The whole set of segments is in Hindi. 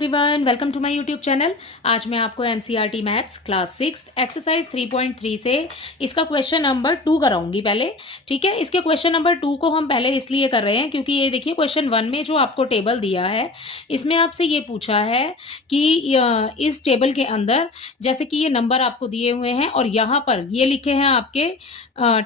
Everyone, welcome to my YouTube channel. आज मैं आपको एनसीईआरटी मैथ्स क्लास 6 एक्सरसाइज 3.3 से इसका क्वेश्चन नंबर 2 कराऊंगी पहले। ठीक है, इसके क्वेश्चन नंबर 2 को हम पहले इसलिए कर रहे हैं क्योंकि ये देखिए क्वेश्चन 1 में जो आपको टेबल दिया है इसमें आपसे ये पूछा है कि इस टेबल के अंदर जैसे कि ये नंबर आपको दिए हुए हैं और यहाँ पर ये लिखे हैं आपके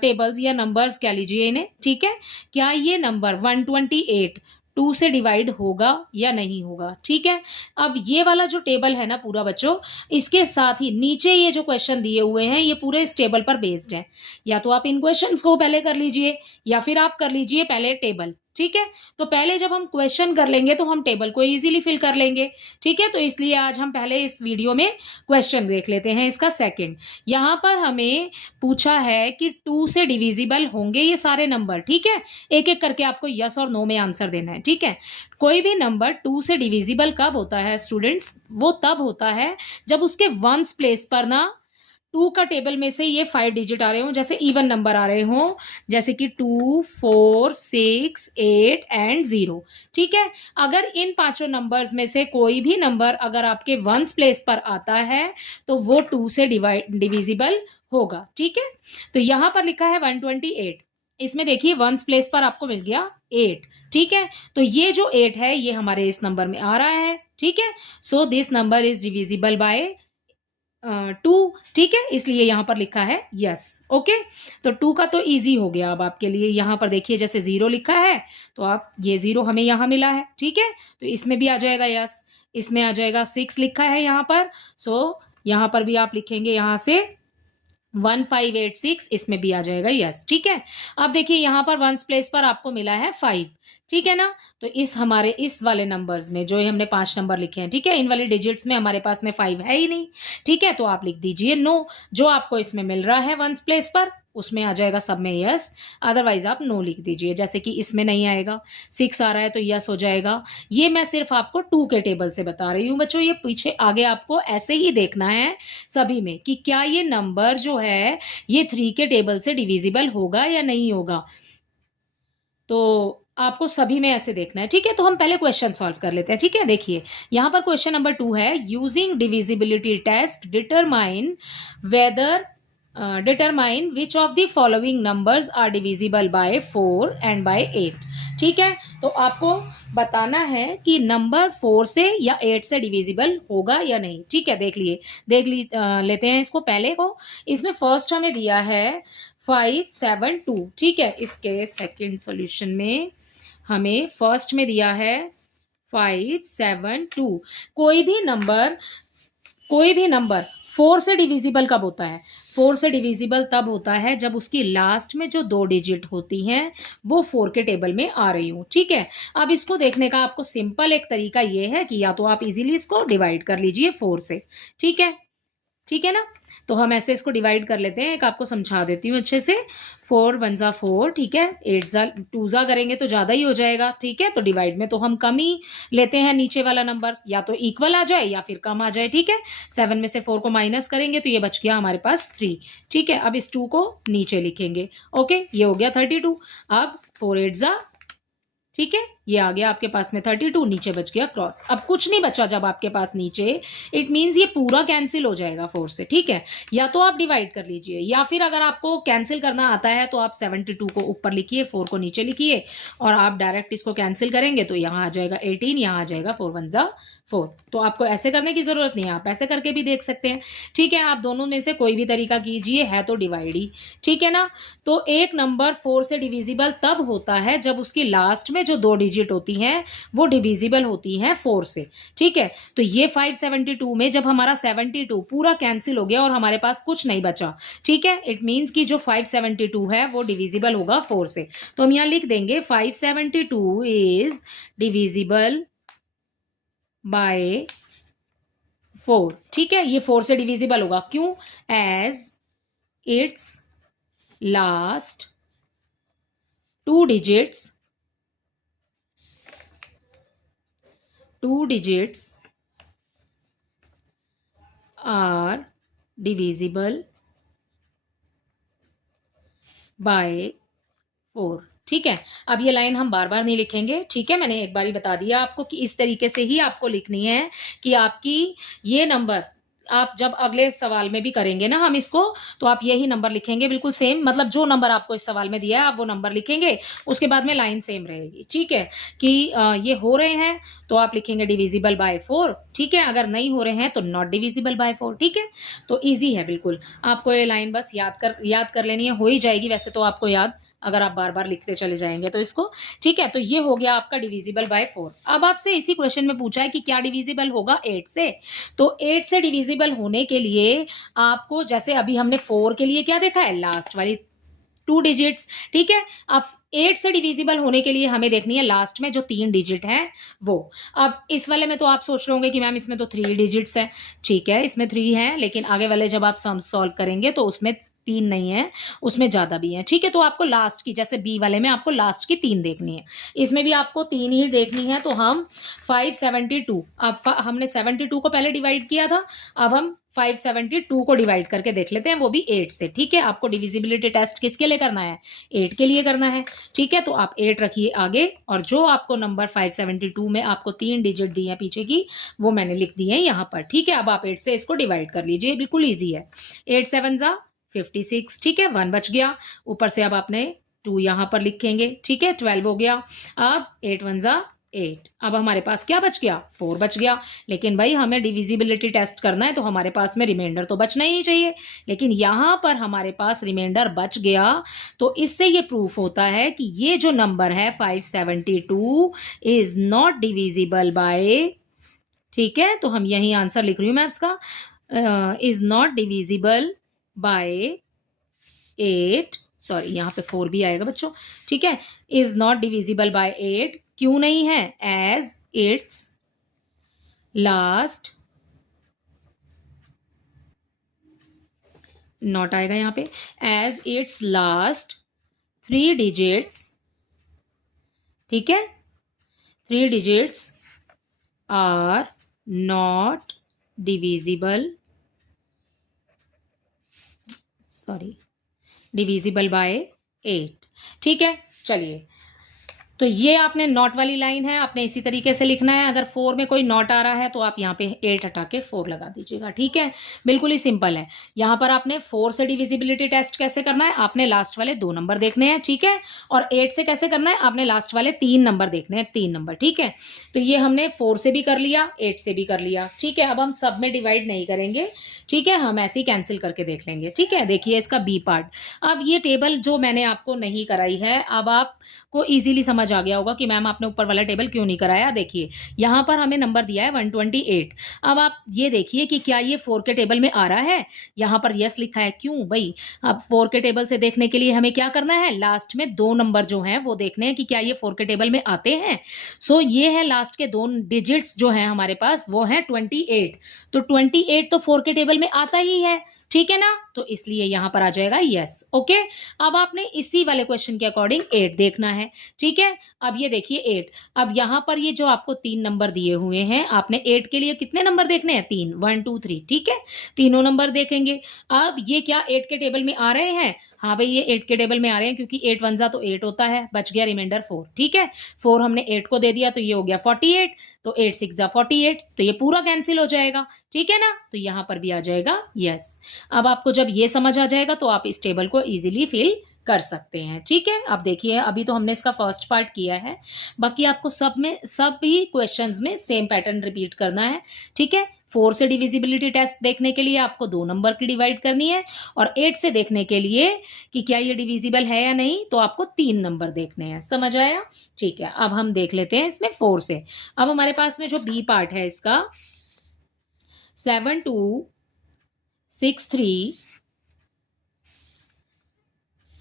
टेबल्स या नंबर्स कह लीजिए इन्हें। ठीक है, क्या ये नंबर 128 2 से डिवाइड होगा या नहीं होगा। ठीक है, अब ये वाला जो टेबल है ना पूरा बच्चों, इसके साथ ही नीचे ये जो क्वेश्चन दिए हुए हैं ये पूरे इस टेबल पर बेस्ड है। या तो आप इन क्वेश्चंस को पहले कर लीजिए या फिर आप कर लीजिए पहले टेबल। ठीक है, तो पहले जब हम क्वेश्चन कर लेंगे तो हम टेबल को इजीली फिल कर लेंगे। ठीक है, तो इसलिए आज हम पहले इस वीडियो में क्वेश्चन देख लेते हैं। इसका सेकंड, यहाँ पर हमें पूछा है कि 2 से डिविजिबल होंगे ये सारे नंबर। ठीक है, एक एक करके आपको यस और नो में आंसर देना है। ठीक है, कोई भी नंबर 2 से डिविजिबल कब होता है स्टूडेंट्स, वो तब होता है जब उसके वंस प्लेस पर ना 2 का टेबल में से ये 5 डिजिट आ रहे हो, जैसे इवन नंबर आ रहे हो, जैसे कि 2 4 6 8 एंड 0। ठीक है, अगर इन पांचों नंबर्स में से कोई भी नंबर अगर आपके वंस प्लेस पर आता है तो वो 2 से डिविजिबल होगा। ठीक है, तो यहां पर लिखा है 128, इसमें देखिए वंस प्लेस पर आपको मिल गया 8। ठीक है, तो ये जो 8 है ये हमारे इस नंबर में आ रहा है। ठीक है, so this number is divisible by 2। ठीक है, इसलिए यहां पर लिखा है यस। ओके, तो 2 का तो इजी हो गया अब आपके लिए। यहां पर देखिए जैसे 0 लिखा है तो आप ये 0 हमें यहां मिला है। ठीक है, तो इसमें भी आ जाएगा यस, इसमें आ जाएगा 6 लिखा है यहां पर, सो यहां पर भी आप लिखेंगे यहां से 1586, इसमें भी आ जाएगा यस। ठीक है, अब देखिए यहां पर वंस प्लेस पर आपको मिला है 5। ठीक है ना, तो इस हमारे इस वाले नंबर्स में जो हमने 5 नंबर लिखे हैं, ठीक है, इन वाले डिजिट्स में हमारे पास में 5 है ही नहीं। ठीक है, तो आप लिख दीजिए नो। जो आपको इसमें मिल रहा है वंस प्लेस पर उसमें आ जाएगा सब में यस, अदरवाइज आप नो लिख दीजिए। जैसे कि इसमें नहीं आएगा, 6 आ रहा है तो यस हो जाएगा। ये मैं सिर्फ आपको 2 के टेबल से बता रही हूँ बच्चों, ये पीछे आगे आपको ऐसे ही देखना है सभी में कि क्या ये नंबर जो है ये 3 के टेबल से डिविजिबल होगा या नहीं होगा, तो आपको सभी में ऐसे देखना है। ठीक है, तो हम पहले क्वेश्चन सॉल्व कर लेते हैं। ठीक है, देखिए यहां पर क्वेश्चन नंबर 2 है, using divisibility test determine whether determine which of the following numbers are divisible by 4 and by 8। ठीक है, तो आपको बताना है कि नंबर 4 से या 8 से डिविजिबल होगा या नहीं। ठीक है, लेते हैं इसको पहले को। इसमें फर्स्ट हमें दिया है 572। ठीक है, इसके सेकंड सॉल्यूशन में हमें फर्स्ट में दिया है 572। कोई भी नंबर 4 से डिविजिबल कब होता है? 4 से डिविजिबल तब होता है जब उसकी लास्ट में जो 2 डिजिट होती हैं वो 4 के टेबल में आ रही हूं। ठीक है, अब इसको देखने का आपको सिंपल एक तरीका ये है कि या तो आप इजीली इसको डिवाइड कर लीजिए 4 से। ठीक है ना, तो हम ऐसे इसको डिवाइड कर लेते हैं। एक आपको समझा देती हूँ अच्छे से। 4 1 जा 4, ठीक है, 8 जा 2 जा करेंगे तो ज्यादा ही हो जाएगा। ठीक है, तो डिवाइड में तो हम कम ही लेते हैं, नीचे वाला नंबर या तो इक्वल आ जाए या फिर कम आ जाए। ठीक है, 7 में से 4 को माइनस करेंगे तो ये बच गया हमारे पास 3। ठीक है, अब इस 2 को नीचे लिखेंगे। ओके, ये हो गया 32। अब 4 8 जा, ठीक है, ये आ गया आपके पास में 32, नीचे बच गया क्रॉस। अब कुछ नहीं बचा जब आपके पास नीचे, इट मींस ये पूरा कैंसिल हो जाएगा 4 से। ठीक है, या तो आप डिवाइड कर लीजिए या फिर अगर आपको कैंसिल करना आता है तो आप 72 को ऊपर लिखिए, 4 को नीचे लिखिए और आप डायरेक्ट इसको कैंसिल करेंगे तो यहाँ आ जाएगा 18, यहाँ आ जाएगा 4 1 जा 4। तो आपको ऐसे करने की जरूरत नहीं है, आप ऐसे करके भी देख सकते हैं। ठीक है, आप दोनों में से कोई भी तरीका कीजिए, है तो डिवाइड ही। ठीक है ना, तो एक नंबर 4 से डिविजिबल तब होता है जब उसकी लास्ट में जो 2 डिजिट होती हैं वो डिविजिबल होती हैं 4 से। ठीक है, तो ये 572 में जब हमारा 72 पूरा कैंसिल हो गया और हमारे पास कुछ नहीं बचा, ठीक है, इट मींस कि जो 572 है वो डिविजिबल होगा 4 से। तो हम यहां लिख देंगे 572 इज डिविजिबल बाय 4। ठीक है, ये 4 से डिविजिबल होगा, क्यों? As it's last 2 digits are divisible by 4। ठीक है। अब ये लाइन हम बार बार नहीं लिखेंगे, ठीक है, मैंने एक बार ही बता दिया आपको कि इस तरीके से ही आपको लिखनी है कि आपकी ये नंबर आप जब अगले सवाल में भी करेंगे ना हम इसको, तो आप यही नंबर लिखेंगे बिल्कुल सेम, मतलब जो नंबर आपको इस सवाल में दिया है आप वो नंबर लिखेंगे, उसके बाद में लाइन सेम रहेगी, ठीक है। कि ये हो रहे हैं तो आप लिखेंगे डिविजिबल बाय 4, ठीक है। अगर नहीं हो रहे हैं तो नॉट डिविजिबल बाय 4, ठीक है। तो ईजी है बिल्कुल, आपको ये लाइन बस याद कर लेनी है, हो ही जाएगी वैसे तो आपको याद, अगर आप बार बार लिखते चले जाएंगे तो इसको, ठीक है। तो ये हो गया आपका डिविजिबल बाय 4। अब आपसे इसी क्वेश्चन में पूछा है कि क्या डिविजिबल होगा 8 से, तो 8 से डिविजिबल होने के लिए आपको, जैसे अभी हमने 4 के लिए क्या देखा है, लास्ट वाली 2 डिजिट्स, ठीक है। अब 8 से डिविजिबल होने के लिए हमें देखनी है लास्ट में जो 3 डिजिट है वो। अब इस वाले में तो आप सोच रहे होंगे कि मैम इसमें तो 3 डिजिट्स है, ठीक है, इसमें 3 है, लेकिन आगे वाले जब आप सम सॉल्व करेंगे तो उसमें 3 नहीं है, उसमें ज्यादा भी है, ठीक है। तो आपको लास्ट की, जैसे बी वाले में आपको लास्ट की 3 देखनी है, इसमें भी आपको 3 ही देखनी है। तो हम 572, अब हमने 72 को पहले डिवाइड किया था, अब हम 572 को डिवाइड करके देख लेते हैं, वो भी 8 से, ठीक है। आपको डिविजिबिलिटी टेस्ट किसके लिए करना है, 8 के लिए करना है, ठीक है। तो आप 8 रखिए आगे, और जो आपको नंबर 572 में आपको 3 डिजिट दी है पीछे की, वो मैंने लिख दी है यहाँ पर, ठीक है। अब आप 8 से इसको डिवाइड कर लीजिए, बिल्कुल ईजी है। 8 7 जा 56, ठीक है, 1 बच गया, ऊपर से अब आपने 2 यहाँ पर लिखेंगे, ठीक है, 12 हो गया। अब 8 1 जा 8, अब हमारे पास क्या बच गया, 4 बच गया। लेकिन भाई हमें डिविजिबिलिटी टेस्ट करना है तो हमारे पास में रिमाइंडर तो बचना ही चाहिए, लेकिन यहाँ पर हमारे पास रिमाइंडर बच गया, तो इससे ये प्रूफ होता है कि ये जो नंबर है 572 इज नॉट डिविजिबल बाय, ठीक है। तो हम यही आंसर लिख रही हूँ मैं इसका, is not divisible by 8, sorry यहाँ पे 4 भी आएगा बच्चों, ठीक है। इज नॉट डिविजिबल बाय 8, क्यों नहीं है, एज इट्स लास्ट, नॉट आएगा यहाँ पे, एज इट्स लास्ट 3 डिजिट्स, ठीक है, 3 digits are not divisible, sorry, divisible by 8, ठीक है। चलिए, तो ये आपने नॉट वाली लाइन है, आपने इसी तरीके से लिखना है। अगर 4 में कोई नॉट आ रहा है तो आप यहाँ पे 8 हटा के 4 लगा दीजिएगा, ठीक है, बिल्कुल ही सिंपल है। यहाँ पर आपने 4 से डिविजिबिलिटी टेस्ट कैसे करना है, आपने लास्ट वाले 2 नंबर देखने हैं, ठीक है। और 8 से कैसे करना है, आपने लास्ट वाले 3 नंबर देखने हैं, 3 नंबर, ठीक है। तो ये हमने 4 से भी कर लिया, 8 से भी कर लिया, ठीक है। अब हम सब में डिवाइड नहीं करेंगे, ठीक है, हम ऐसे ही कैंसिल करके देख लेंगे, ठीक है। देखिए इसका बी पार्ट, अब ये टेबल जो मैंने आपको नहीं कराई है, अब आपको इजीली समझ आ गया होगा कि मैम आपने ऊपर वाला टेबल क्यों नहीं कराया। देखिए यहाँ पर हमें नंबर दिया है 128, अब आप ये देखिए कि क्या ये 4 के टेबल में आ रहा है, यहाँ पर यस लिखा है, क्यों भाई, अब 4 के टेबल से देखने के लिए हमें क्या करना है, लास्ट में 2 नंबर जो हैं वो देखने हैं कि क्या ये 4 के टेबल में आते हैं। सो ये है लास्ट के 2 डिजिट्स जो हैं हमारे पास, वो है 28, तो 28 तो 4 के टेबल में आता ही है, ठीक है ना, तो इसलिए यहां पर आ जाएगा यस, ओके। अब आपने इसी वाले क्वेश्चन के अकॉर्डिंग 8 देखना है, ठीक है। अब ये देखिए 8, अब यहां पर ये जो आपको 3 नंबर दिए हुए हैं, आपने 8 के लिए कितने नंबर देखने हैं, 3, 1 2 3, ठीक है, तीनों नंबर देखेंगे। अब ये क्या 8 के टेबल में आ रहे हैं, हाँ भाई ये 8 के टेबल में आ रहे हैं, क्योंकि 8 1 जा तो 8 होता है, बच गया रिमाइंडर 4, ठीक है। 4 हमने 8 को दे दिया तो ये हो गया 48, तो 8 6 जा 48, तो ये पूरा कैंसिल हो जाएगा, ठीक है ना, तो यहां पर भी आ जाएगा यस। अब आपको जब ये समझ आ जाएगा तो आप इस टेबल को इजीली फिल कर सकते हैं, ठीक है। अब देखिए अभी तो हमने इसका फर्स्ट पार्ट किया है, बाकी आपको सभी क्वेश्चंस में सेम पैटर्न रिपीट करना है, ठीक है। 4 से डिविजिबिलिटी टेस्ट देखने के लिए आपको 2 नंबर की डिवाइड करनी है, और 8 से देखने के लिए कि क्या ये डिविजिबल है या नहीं, तो आपको 3 नंबर देखने हैं, समझ आया, ठीक है। अब हम देख लेते हैं इसमें 4 से। अब हमारे पास में जो बी पार्ट है इसका 7 2 6 3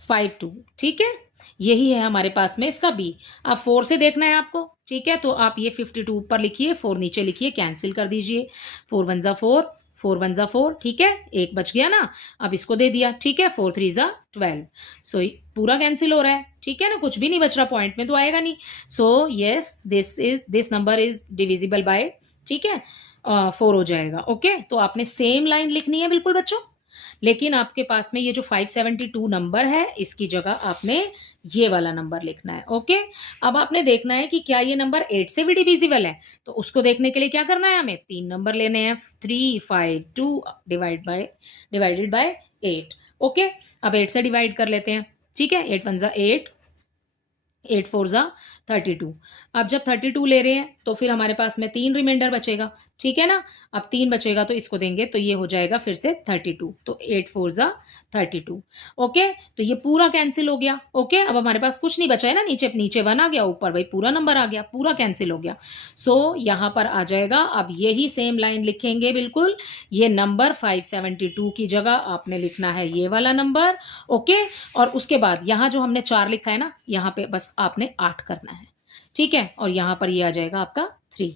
5 2, ठीक है, यही है हमारे पास में इसका बी। अब 4 से देखना है आपको, ठीक है, तो आप ये 52 ऊपर लिखिए, 4 नीचे लिखिए, कैंसिल कर दीजिए, 4 1 जा 4, 4 1 जा 4, ठीक है, एक बच गया ना, अब इसको दे दिया, ठीक है, 4 3 जा 12, सो पूरा कैंसिल हो रहा है, ठीक है ना, कुछ भी नहीं बच रहा, पॉइंट में तो आएगा नहीं। So yes this number is divisible by, ठीक है, 4 हो जाएगा, ओके। तो आपने सेम लाइन लिखनी है बिल्कुल बच्चों, लेकिन आपके पास में ये जो 572 नंबर है, इसकी जगह आपने ये वाला नंबर लिखना है। ओके, अब आपने देखना है कि क्या ये नंबर 8 से भी डिविजिबल है। तो उसको देखने के लिए क्या करना है, हमें 3 नंबर लेने हैं। 352 डिवाइडेड बाय 8। ओके, अब 8 से डिवाइड कर लेते हैं। ठीक है, 8 1 ज़ा 8, 8 4 ज़ा 32। अब जब 32 ले रहे हैं तो फिर हमारे पास में 3 रिमाइंडर बचेगा। ठीक है ना, अब 3 बचेगा तो इसको देंगे तो ये हो जाएगा फिर से 32। तो 8 4 ज़ा 32। ओके, तो ये पूरा कैंसिल हो गया। ओके, अब हमारे पास कुछ नहीं बचा है ना, नीचे नीचे 1 आ गया, ऊपर भाई पूरा नंबर आ गया, पूरा कैंसिल हो गया। सो यहाँ पर आ जाएगा। अब यही सेम लाइन लिखेंगे बिल्कुल, ये नंबर 572 की जगह आपने लिखना है ये वाला नंबर। ओके, और उसके बाद यहाँ जो हमने 4 लिखा है ना, यहाँ पे बस आपने 8 करना है। ठीक है, और यहाँ पर ये आ जाएगा आपका 3।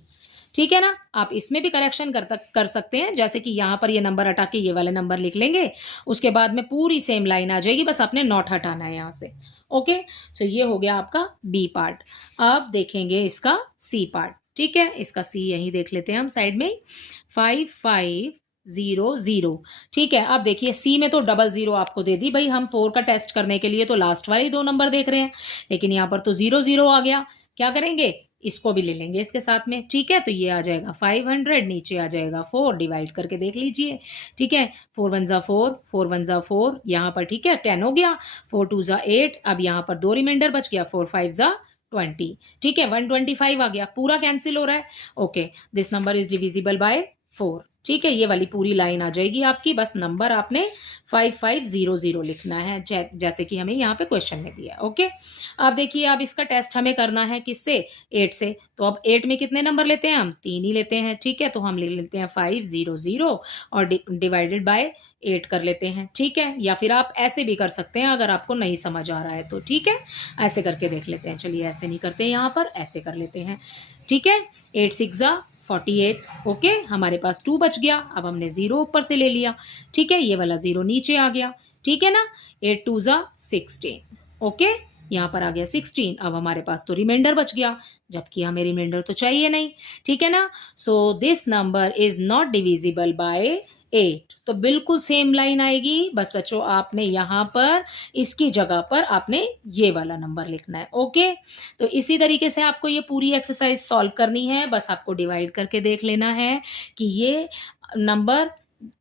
ठीक है ना, आप इसमें भी करेक्शन कर सकते हैं, जैसे कि यहाँ पर ये नंबर हटा के ये वाले नंबर लिख लेंगे, उसके बाद में पूरी सेम लाइन आ जाएगी, बस आपने नॉट हटाना है यहाँ से। ओके, सो ये हो गया आपका बी पार्ट। अब देखेंगे इसका सी पार्ट। ठीक है, इसका सी यही देख लेते हैं हम साइड में। 5500। ठीक है, अब देखिए सी में तो 00 आपको दे दी भाई, हम 4 का टेस्ट करने के लिए तो लास्ट वाले 2 नंबर देख रहे हैं, लेकिन यहाँ पर तो 00 आ गया। क्या करेंगे, इसको भी ले लेंगे इसके साथ में। ठीक है, तो ये आ जाएगा 500, नीचे आ जाएगा 4, डिवाइड करके देख लीजिए। ठीक है, 4 1 ज़ा 4, 4 1 ज़ा 4, यहाँ पर ठीक है 10 हो गया, 4 2 ज़ा 8, अब यहाँ पर 2 रिमाइंडर बच गया, 4 5 ज़ा 20। ठीक है, 125 आ गया, पूरा कैंसिल हो रहा है। Okay, this number is divisible by 4। ठीक है, ये वाली पूरी लाइन आ जाएगी आपकी, बस नंबर आपने 5500 लिखना है, जैसे कि हमें यहाँ पे क्वेश्चन में दिया। ओके, अब देखिए अब इसका टेस्ट हमें करना है किससे, 8 से। तो अब 8 में कितने नंबर लेते हैं हम, 3 ही लेते हैं। ठीक है, तो हम ले लेते हैं 500 और डिवाइडेड बाय 8 कर लेते हैं। ठीक है, या फिर आप ऐसे भी कर सकते हैं अगर आपको नहीं समझ आ रहा है तो। ठीक है, ऐसे करके देख लेते हैं। चलिए ऐसे नहीं करते, यहाँ पर ऐसे कर लेते हैं। ठीक है, 8 6 ज़ा 48। ओके, हमारे पास 2 बच गया, अब हमने 0 ऊपर से ले लिया। ठीक है, ये वाला 0 नीचे आ गया। ठीक है ना, 8 2 ज़ा 16। ओके, यहाँ पर आ गया 16। अब हमारे पास तो रिमाइंडर बच गया, जबकि हमें रिमाइंडर तो चाहिए नहीं। ठीक है ना, so this number is not divisible by 8। तो बिल्कुल सेम लाइन आएगी, बस बच्चों आपने यहाँ पर इसकी जगह पर आपने ये वाला नंबर लिखना है। ओके, तो इसी तरीके से आपको ये पूरी एक्सरसाइज सॉल्व करनी है। बस आपको डिवाइड करके देख लेना है कि ये नंबर,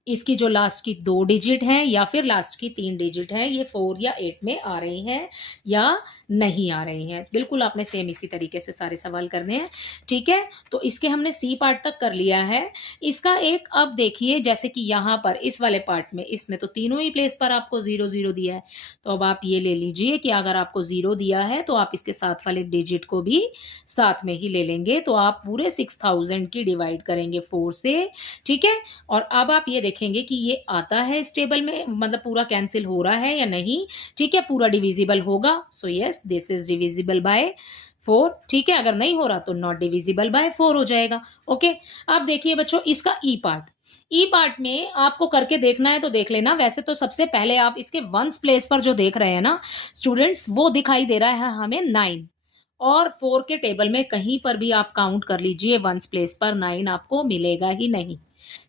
इसकी जो लास्ट की 2 डिजिट हैं या फिर लास्ट की 3 डिजिट हैं, ये 4 या 8 में आ रही हैं या नहीं आ रही हैं। बिल्कुल आपने सेम इसी तरीके से सारे सवाल करने हैं। ठीक है, तो इसके हमने सी पार्ट तक कर लिया है। इसका एक अब देखिए, जैसे कि यहाँ पर इस वाले पार्ट में, इसमें तो तीनों ही प्लेस पर आपको 0 0 दिया है। तो अब आप ये ले लीजिए कि अगर आपको 0 दिया है तो आप इसके साथ वाले डिजिट को भी साथ में ही ले लेंगे। तो आप पूरे 6000 की डिवाइड करेंगे 4 से। ठीक है, और अब आप ये देखेंगे कि ये आता है इस टेबल में, मतलब पूरा कैंसिल हो रहा है या नहीं। ठीक है, पूरा डिविजिबल होगा। So yes, this is divisible by 4। ठीक है, अगर नहीं हो रहा तो नॉट डिविजिबल बाय 4 हो जाएगा। ओके, अब देखिए बच्चों इसका ई पार्ट। ई पार्ट में आपको करके देखना है तो देख लेना। वैसे तो सबसे पहले आप इसके वंस प्लेस पर जो देख रहे हैं ना स्टूडेंट्स, वो दिखाई दे रहा है हमें 9, और 4 के टेबल में कहीं पर भी आप काउंट कर लीजिए, वंस प्लेस पर 9 आपको मिलेगा ही नहीं।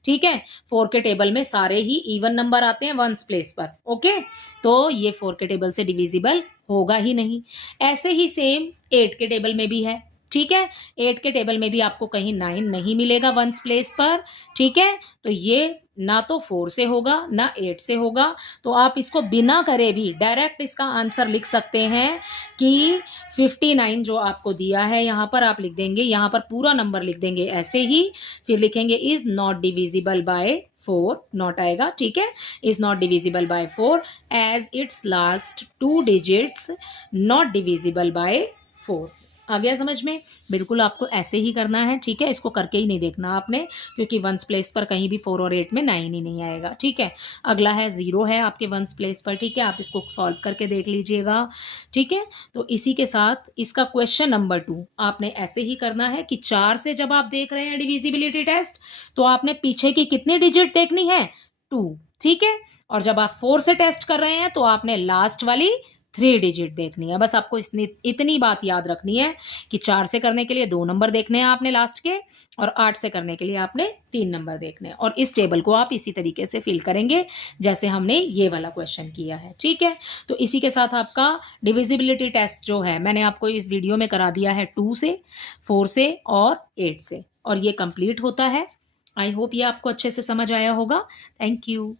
ठीक है, 4 के टेबल में सारे ही इवन नंबर आते हैं वंस प्लेस पर। ओके, तो ये 4 के टेबल से डिविजिबल होगा ही नहीं। ऐसे ही सेम 8 के टेबल में भी है। ठीक है, 8 के टेबल में भी आपको कहीं 9 नहीं मिलेगा वंस प्लेस पर। ठीक है, तो ये ना तो 4 से होगा ना 8 से होगा। तो आप इसको बिना करे भी डायरेक्ट इसका आंसर लिख सकते हैं कि 59 जो आपको दिया है यहाँ पर आप लिख देंगे, यहाँ पर पूरा नंबर लिख देंगे ऐसे ही, फिर लिखेंगे is not divisible by 4, not आएगा। ठीक है, is not divisible by 4 as it's last 2 digits not divisible by 4। आ गया समझ में? बिल्कुल आपको ऐसे ही करना है। ठीक है, इसको करके ही नहीं देखना आपने, क्योंकि वंस प्लेस पर कहीं भी 4 और 8 में 9 ही नहीं आएगा। ठीक है, अगला है 0 है आपके वंस प्लेस पर। ठीक है, आप इसको सॉल्व करके देख लीजिएगा। ठीक है, तो इसी के साथ इसका क्वेश्चन नंबर 2 आपने ऐसे ही करना है कि 4 से जब आप देख रहे हैं डिविजिबिलिटी टेस्ट, तो आपने पीछे की कितनी डिजिट देखनी है, 2। ठीक है, और जब आप 4 से टेस्ट कर रहे हैं तो आपने लास्ट वाली 3 डिजिट देखनी है। बस आपको इतनी बात याद रखनी है कि 4 से करने के लिए 2 नंबर देखने हैं आपने लास्ट के, और 8 से करने के लिए आपने 3 नंबर देखने हैं। और इस टेबल को आप इसी तरीके से फिल करेंगे जैसे हमने ये वाला क्वेश्चन किया है। ठीक है, तो इसी के साथ आपका डिविजिबिलिटी टेस्ट जो है मैंने आपको इस वीडियो में करा दिया है 2 से, 4 से और 8 से, और ये कंप्लीट होता है। आई होप ये आपको अच्छे से समझ आया होगा। Thank you.